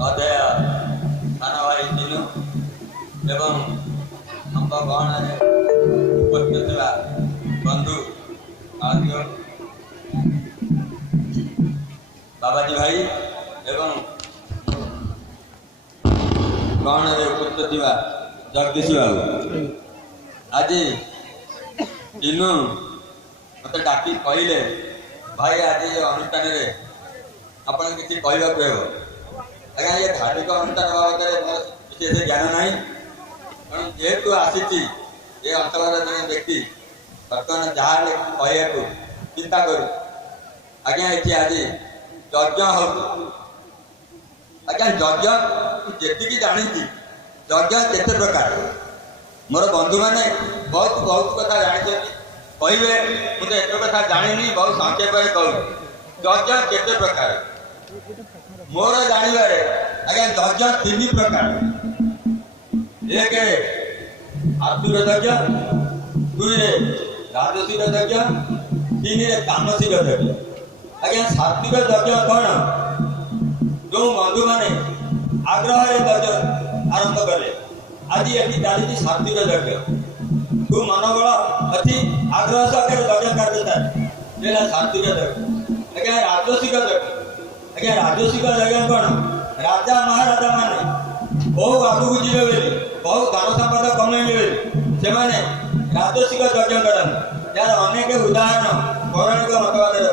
ଅଧୟ ସାନ ଭାଇ ଦିନୁ ଏବଂ ଆମ ଗହଣରେ ଉପସ୍ଥିତ ଥିବା ବନ୍ଧୁ ଆଦିତ୍ୟ ବାବାଜୀ ଭାଇ ଏବଂ ଗହଣରେ ଉପସ୍ଥିତ ଥିବା ଜଗଦୀଶ ବାବୁ ଆଜି ଦିନୁ ମୋତେ ଡାକି କହିଲେ ଭାଇ ଆଜି ଅନୁଷ୍ଠାନରେ ଆପଣ କିଛି କହିବାକୁ ହେବ। ଆଜ୍ଞା ଏ ଧାର୍ମିକ ଅନୁଷ୍ଠାନ ବାବଦରେ ମୋର ବିଶେଷ ଜ୍ଞାନ ନାହିଁ, ତେଣୁ ଯେହେତୁ ଆସିଛି ଏ ଅଞ୍ଚଳର ଜଣେ ବ୍ୟକ୍ତି ବର୍ତ୍ତମାନ ଯାହା ହେଲେ କହିବାକୁ ଚିନ୍ତା କରୁ। ଆଜ୍ଞା ଏଠି ଆଜି ଯଜ୍ଞ ହେଉଛି। ଆଜ୍ଞା ଯଜ୍ଞ ଯେତିକି ଜାଣିଛି ଯଜ୍ଞ କେତେ ପ୍ରକାର ମୋର ବନ୍ଧୁମାନେ ବହୁତ କଥା ଜାଣିଛନ୍ତି କହିବେ, ମୁଁ ତ ଏତେ କଥା ଜାଣିନି, ବହୁତ ସଂକ୍ଷେପରେ କହୁଛି। ଯଜ୍ଞ କେତେ ପ୍ରକାର ମୋର ଜାଣିବାରେ ଆଜ୍ଞା ଯଜ୍ଞ 3 ପ୍ରକାର। ଏକ ଆସୁର ଯଜ୍ଞ, 2ରେ ରାଜସିକ ଯଜ୍ଞ, 3ରେ ତାମସିକ ଯଜ୍ଞ। ଆଜ୍ଞା ସାତ୍ବିକ ଯଜ୍ଞ କ'ଣ? ଯେଉଁ ବନ୍ଧୁମାନେ ଆଗ୍ରହରେ ଯଜ୍ଞ ଆରମ୍ଭ କଲେ ଆଜି ଏଠି ଚାଲିଛି ସାତ୍ବିକ ଯଜ୍ଞ। ତୁ ମନୋବଳ ଅଛି ଆଗ୍ରହ ସହକାରେ ଯଜ୍ଞ କାର୍ଯ୍ୟ ହେଲା ସାତ୍ବିକ ଯଜ୍ଞ। ଆଜ୍ଞା ରାଜସିକ ଯଜ୍ଞ, ଆଜ୍ଞା ରାଜସିକ ଯଜ୍ଞ କ'ଣ? ରାଜା ମହାରାଜା ମାନେ ବହୁ ଆଗକୁ ଯିବେ ବୋଲି, ବହୁ ଧନ ସମ୍ପଦ କମେଇବେ ବୋଲି ସେମାନେ ରାଜସିକ ଯଜ୍ଞ କରନ୍ତି। ଯାହାର ଅନେକ ଉଦାହରଣ ପୌରାଣିକ ମତବାଦରେ।